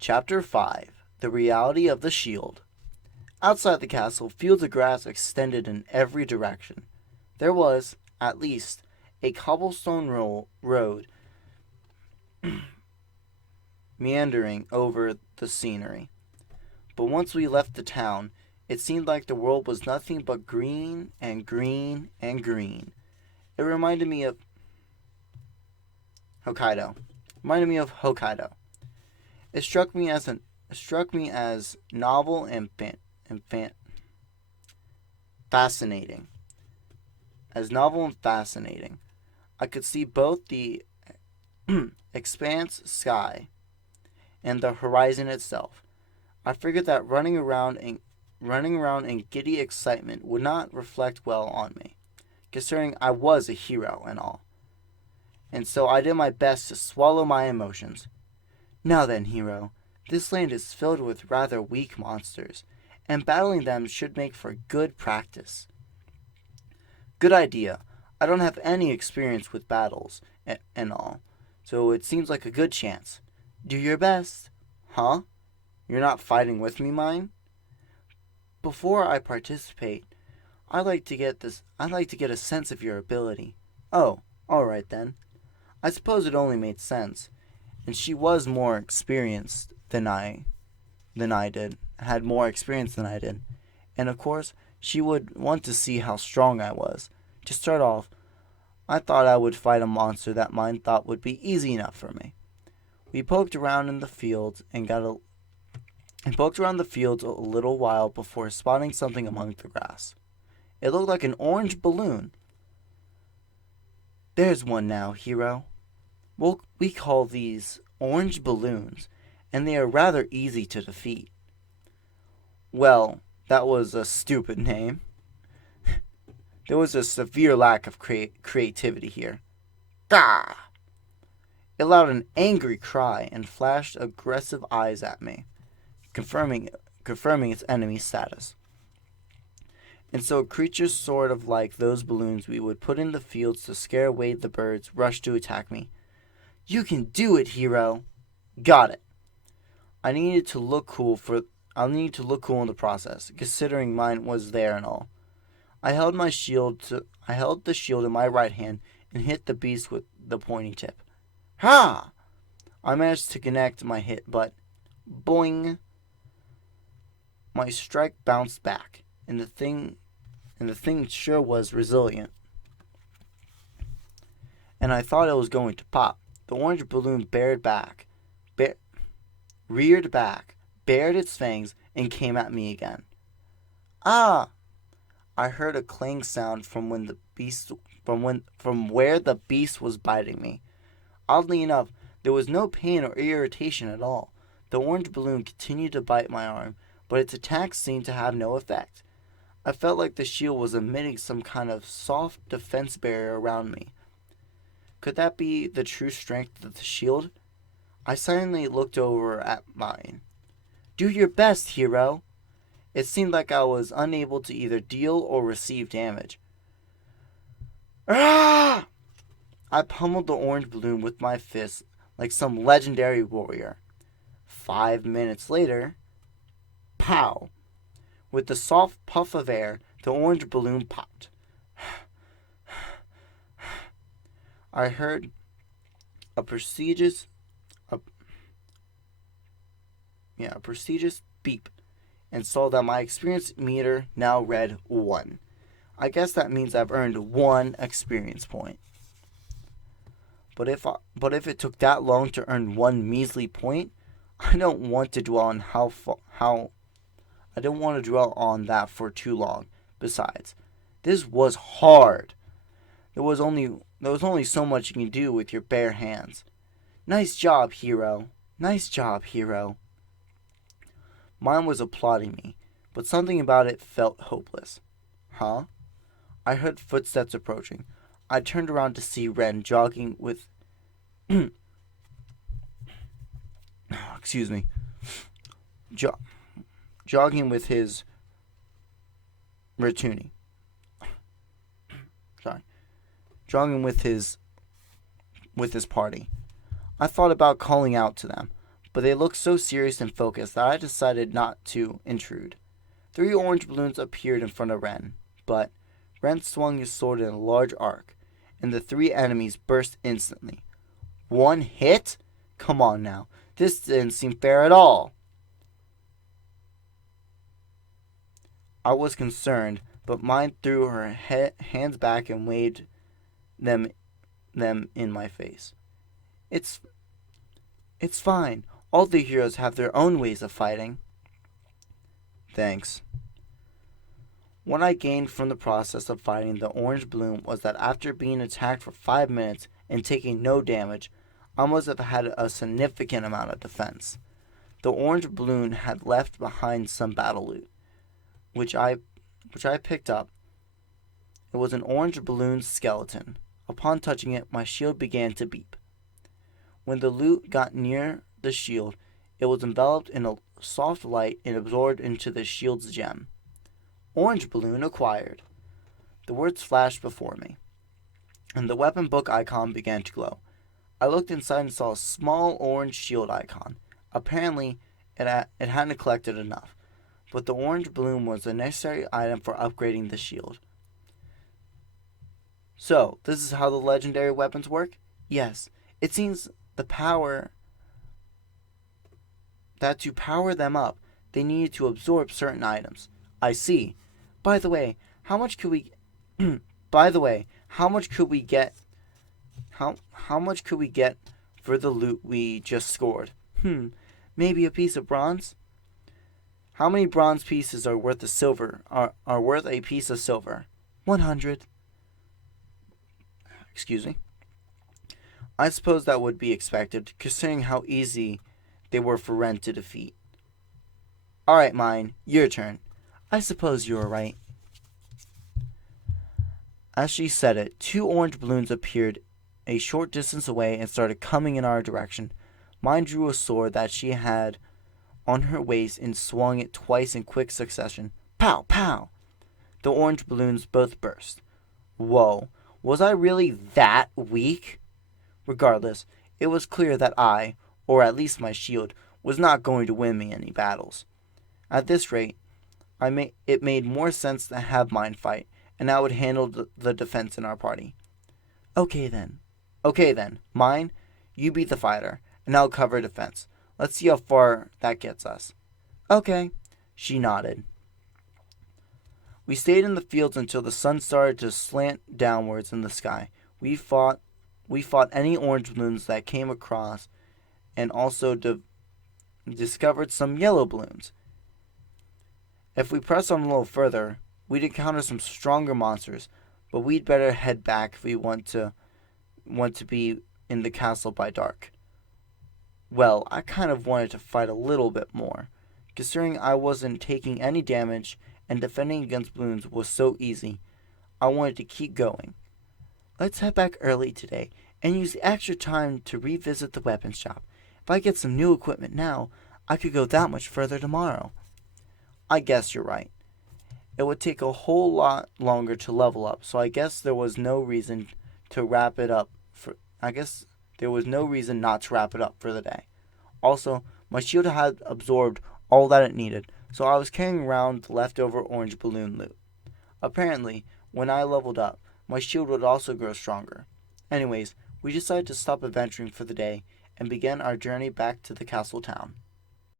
Chapter 5. The Reality of the Shield. Outside the castle, fields of grass extended in every direction. There was, at least, a cobblestone road meandering over the scenery. But once we left the town, it seemed like the world was nothing but green and green and green. It reminded me of Hokkaido. It struck me as novel and fascinating. As novel and fascinating. I could see both the expanse sky and the horizon itself. I figured that running around in giddy excitement would not reflect well on me, considering I was a hero and all. And so I did my best to swallow my emotions. Now then, hero, this land is filled with rather weak monsters, and battling them should make for good practice. Good idea. I don't have any experience with battles and all, so it seems like a good chance. Do your best. Huh? You're not fighting with me, mine? Before I participate, I'd like to get a sense of your ability. Oh, all right then. I suppose it only made sense, and she was more experienced than I had more experience than I did, and of course she would want to see how strong I was. To start off, I thought I would fight a monster that mine thought would be easy enough for me. We poked around in the fields a little while before spotting something among the grass. It looked like an orange balloon. There's one now, hero. We call these orange balloons, and they are rather easy to defeat. Well, that was a stupid name. There was a severe lack of creativity here. Gah! It let out an angry cry and flashed aggressive eyes at me, confirming its enemy status. And so creatures sort of like those balloons we would put in the fields to scare away the birds rushed to attack me. You can do it, hero. Got it. I needed to look cool in the process, considering mine was there and all. I held the shield in my right hand and hit the beast with the pointy tip. Ha! I managed to connect my hit, but boing! My strike bounced back, and the thing sure was resilient. And I thought it was going to pop. The orange balloon reared back, bared its fangs, and came at me again. Ah! I heard a clang sound from where the beast was biting me. Oddly enough, there was no pain or irritation at all. The orange balloon continued to bite my arm, but its attack seemed to have no effect. I felt like the shield was emitting some kind of soft defense barrier around me. Could that be the true strength of the shield? I silently looked over at mine. Do your best, hero. It seemed like I was unable to either deal or receive damage. Ah! I pummeled the orange balloon with my fist like some legendary warrior. 5 minutes later, pow! With the soft puff of air, the orange balloon popped. I heard a prestigious beep and saw that my experience meter now read 1. I guess that means I've earned 1 experience point. But if it took that long to earn 1 measly point, I don't want to dwell on that for too long. Besides, this was hard. There was only so much you can do with your bare hands. Nice job, hero. Nice job, hero. Mine was applauding me, but something about it felt hopeless. Huh? I heard footsteps approaching. I turned around to see Ren jogging with jogging with his Ratuni. Jogging with his party. I thought about calling out to them, but they looked so serious and focused that I decided not to intrude. 3 orange balloons appeared in front of Ren, but Ren swung his sword in a large arc, and the 3 enemies burst instantly. 1 hit? Come on now. This didn't seem fair at all. I was concerned, but mine threw her hands back and waved them in my face. It's fine. All the heroes have their own ways of fighting. Thanks. What I gained from the process of fighting the orange bloom was that after being attacked for 5 minutes and taking no damage, I must have had a significant amount of defense. The orange balloon had left behind some battle loot, which I picked up. It was an orange balloon skeleton. Upon touching it, my shield began to beep. When the loot got near the shield, it was enveloped in a soft light and absorbed into the shield's gem. Orange balloon acquired. The words flashed before me, and the weapon book icon began to glow. I looked inside and saw a small orange shield icon. Apparently, it hadn't collected enough, but the orange balloon was a necessary item for upgrading the shield. So, this is how the legendary weapons work? Yes. It seems to power them up, they needed to absorb certain items. I see. By the way, how much could we get for the loot we just scored? Maybe a piece of bronze? How many bronze pieces are worth a piece of silver? 100. Excuse me. I suppose that would be expected, considering how easy they were for Ren to defeat. Alright, mine, your turn. I suppose you are right. As she said it, 2 orange balloons appeared a short distance away and started coming in our direction. Mine drew a sword that she had on her waist and swung it twice in quick succession. Pow! Pow! The orange balloons both burst. Whoa, was I really that weak? Regardless, it was clear that I, or at least my shield, was not going to win me any battles. At this rate, it made more sense to have mine fight, and I would handle the defense in our party. Okay then, mine, you be the fighter, and I'll cover defense. Let's see how far that gets us. Okay, she nodded. We stayed in the fields until the sun started to slant downwards in the sky. We fought any orange balloons that came across, and also discovered some yellow balloons. If we press on a little further, we'd encounter some stronger monsters, but we'd better head back if we want to be in the castle by dark. Well, I kind of wanted to fight a little bit more, considering I wasn't taking any damage and defending against balloons was so easy. I wanted to keep going. Let's head back early today and use the extra time to revisit the weapons shop. If I get some new equipment now, I could go that much further tomorrow. I guess you're right. It would take a whole lot longer to level up, so I guess there was no reason not to wrap it up for the day. Also, my shield had absorbed all that it needed, so I was carrying around the leftover orange balloon loot. Apparently, when I leveled up, my shield would also grow stronger. Anyways, we decided to stop adventuring for the day and began our journey back to the castle town.